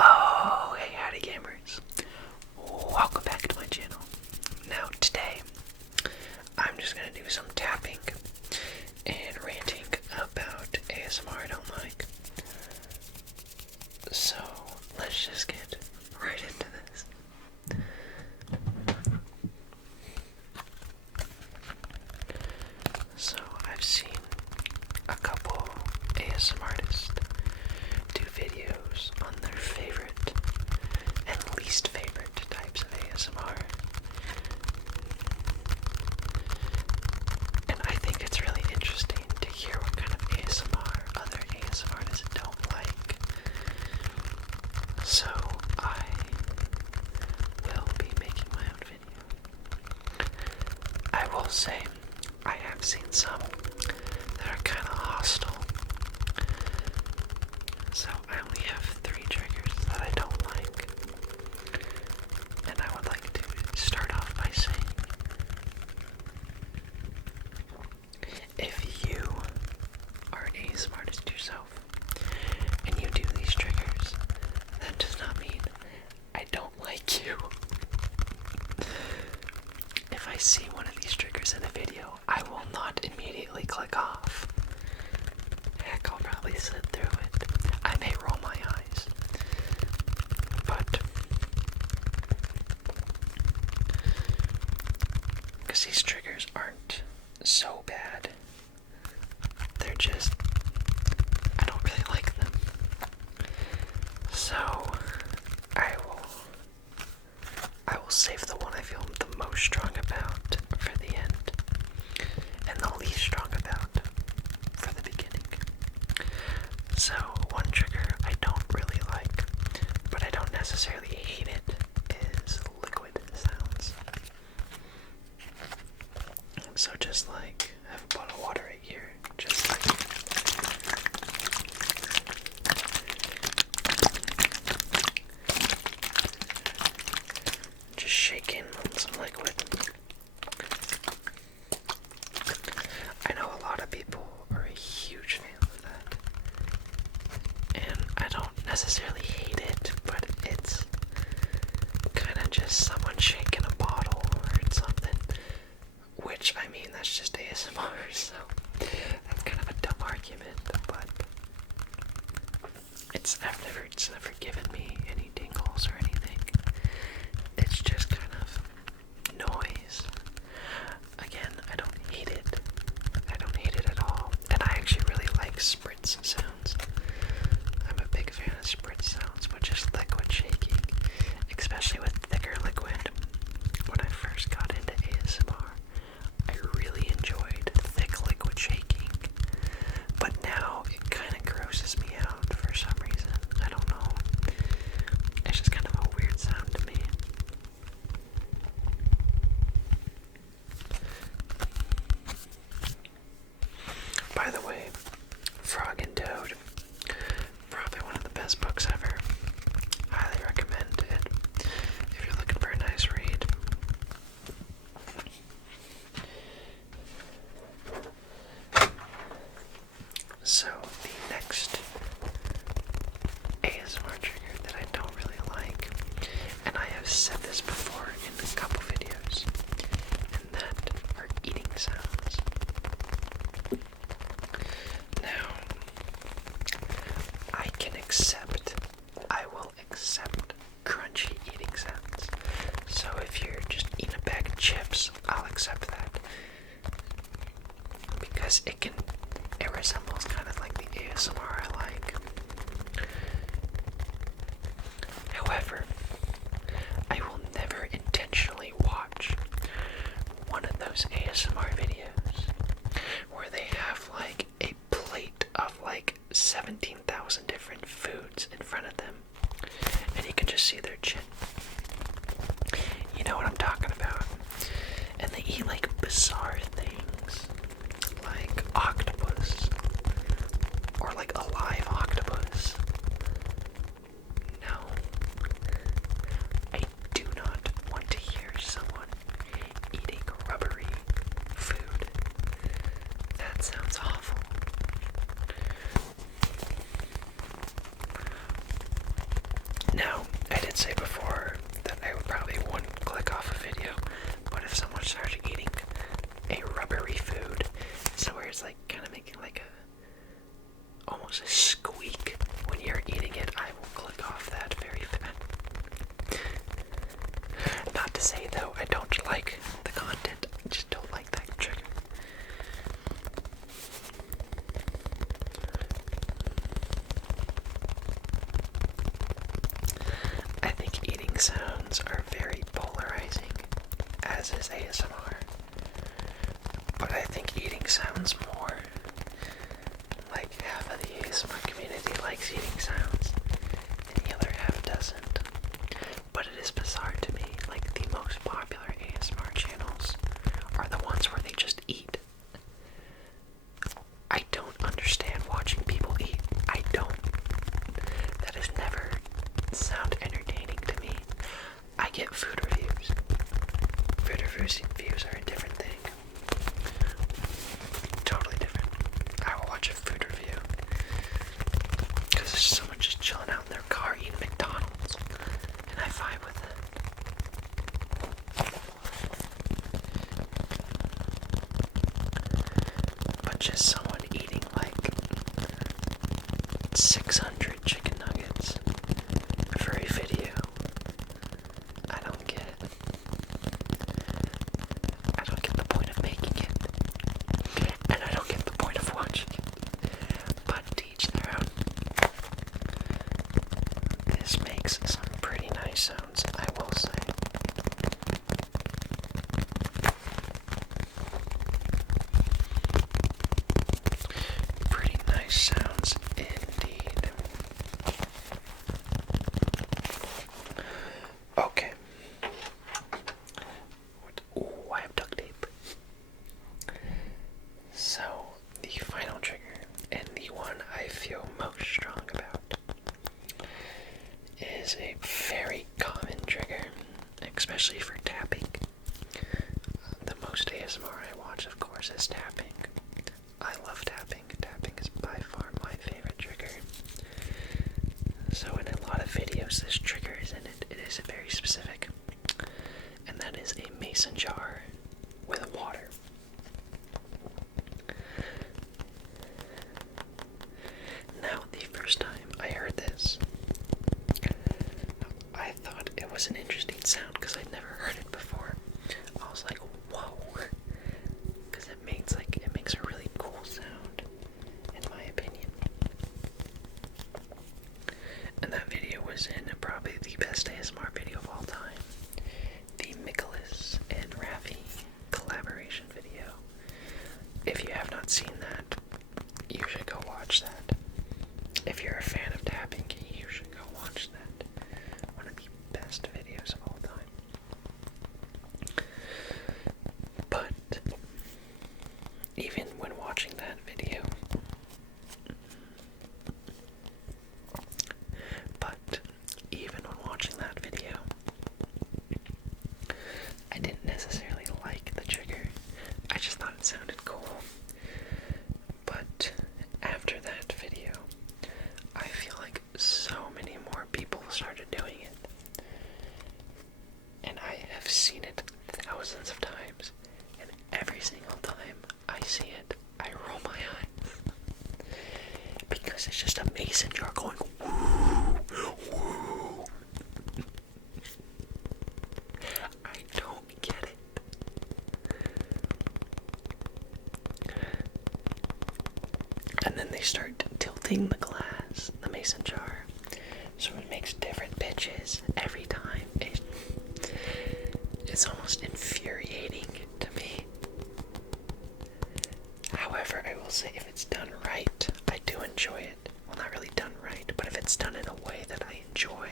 Oh, hey, howdy gamers. Welcome back to my channel. Now, today, I'm just gonna do some tapping and ranting about ASMR I don't like. So, let's just get right into this. So, I've seen a couple ASMR artists do videos on their favorite and least favorite types of ASMR. And I think it's really interesting to hear what kind of ASMR other ASMR artists don't like. So I will be making my own video. I will say I have seen some that are kind of hostile. So I only have 3 triggers that I don't like. And I would like to start off by saying, if you are an ASMR artist yourself and you do these triggers, that does not mean I don't like you. If I see one of these triggers in a video, I will not immediately click off. Heck, I'll probably sit through it. I may roll my eyes. But because these triggers aren't so bad, they're just, I don't really like them. So I will save the one I feel the most strong about for the end, and the least strong about for the beginning. So one trigger I don't really like, but I don't necessarily hate it, is liquid sounds. So just like, I have a bottle of water right here, just like, just shaking on some liquid. I know a lot of people are a huge fan of that, and I don't necessarily hate it, but it's kind of just someone shaking a bottle or something, which, I mean, that's just ASMR, so that's kind of a dumb argument, but it's never given me any tingles or anything. It's just kind of noise. Again, I don't hate it. I don't hate it at all. And I actually really like spritz sounds. I'm a big fan of spritz sounds, but just liquid shaking, especially with thicker liquid. When I first got into ASMR, I really enjoyed thick liquid shaking, but now it kind of grosses me out for some reason. I don't know. It's just kind of a weird sound to me. By the way, Frog and Toad, probably one of the best books ever. Highly recommend it if you're looking for a nice read. So, the next ASMR trigger that I don't really like, and I have said this before in a couple videos, and that are eating sounds. Now, I will accept crunchy eating sounds. So if you're just eating a bag of chips, I'll accept that. Because it resembles kind of like the ASMR I like. However, I will never intentionally watch one of those ASMR videos where they have like a plate of like 17,000 different foods in front of them, and you can just see their chin. You know what I'm talking about. And they eat like bizarre things, like octopus, or like a live octopus. No, I do not want to hear someone eating rubbery food. That sounds awful. Now, I did say before that I probably wouldn't click off a video, but if someone started eating a rubbery food, so where it's like kind of making like a almost a squeak when you're eating it, I will click off that very fast. Not to say though I don't like the content, I just don't like that trigger. I think eating sounds are very polarizing, as is ASMR. But I think eating sounds more. Like half of the ASMR community likes eating sounds, and the other half doesn't. But it is bizarre to me, like the most popular ASMR channels are the ones where they just eat. I don't understand watching people eat. I don't. That has never sounded entertaining to me. I get food reviews. Food reviews are a different thing. Totally different. I will watch a food review because there's someone just chilling out in their car eating McDonald's, and I vibe with it. But just someone eating like 600 chicken nuggets for a video, I don't get it. I don't get the point of making it, and I don't get the point of watching it. But to each their own. This makes some pretty nice sounds, I will say. Pretty nice sounds indeed. Okay. Ooh, I have duct tape. So, the final trigger, and the one I feel most strong about, is a very common trigger, especially for tapping. The most ASMR I watch, of course, is tapping. I love tapping. Tapping is by far my favorite trigger. So in a lot of videos, this trigger is in it. It is very specific. And that is a mason jar with water. Now, the first time I heard this, I thought it was an interesting sound because I'd never heard it before. I was like, whoa, because it makes a really cool sound, in my opinion. And that video was in probably the best ASMR video of all time, the Nicholas and Rafi collaboration video. If you have not seen that, you should go watch that. If you're a fan of tapping, you should go watch that. One of the best videos of all time. But even when watching that video, I didn't necessarily like the trigger. I just thought it sounded cool. But after that video, I feel like so many more people started doing it. And I have seen it thousands of times. And every single time I see it, I roll my eyes. Because it's just a mason jar going woo, woo. I don't get it. And then they start tilting the glass, the mason jar, so it makes different pitches every time. It's almost infuriating to me. However, I will say if it's done right, I do enjoy it. Well, not really done right, but if it's done in a way that I enjoy,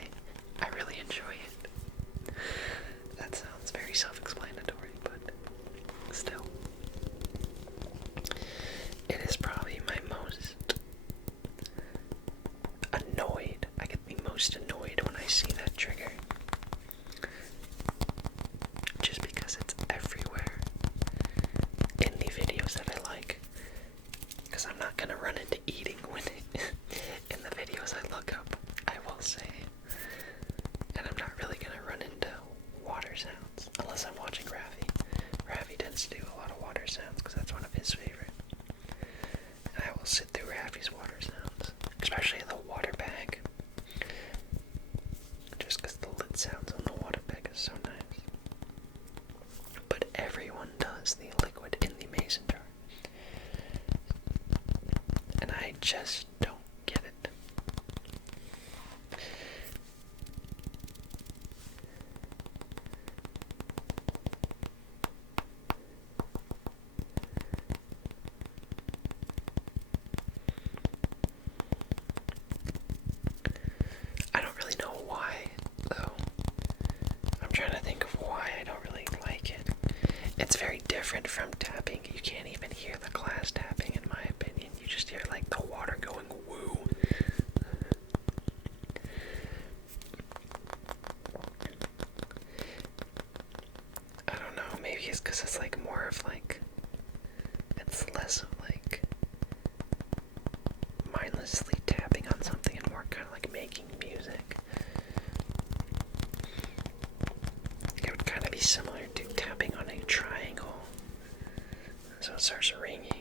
I really enjoy it. That sounds very self-explanatory, but still. It is probably my most annoyed. I get the most annoyed when I see that trigger. Just because it's everywhere in the videos that I like. Because I'm not going to run into eating when in the videos I look up, I will say. just don't get it. I don't really know why, though. I'm trying to think of why I don't really like it. It's very different from tapping. You can't even hear the glass tapping, in my opinion. You just hear, like, the water going woo. I don't know, maybe it's because it's, like, more of, like, it's less of, like, mindlessly tapping on something and more kind of like making music. It would kind of be similar to tapping on a triangle. So it starts ringing.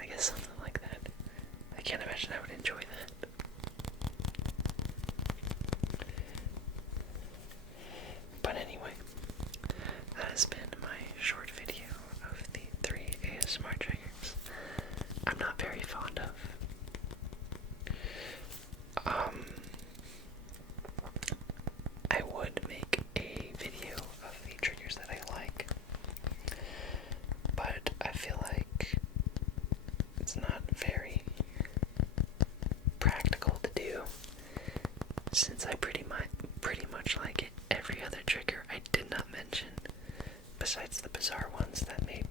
I guess something like that. I can't imagine I would enjoy that. But anyway, that has been my short video of the 3 ASMR triggers I'm not very fond of. I would make a video of the triggers that I like, but I feel like it's not very practical to do, since I pretty much like every other trigger I did not mention, besides the bizarre ones that maybe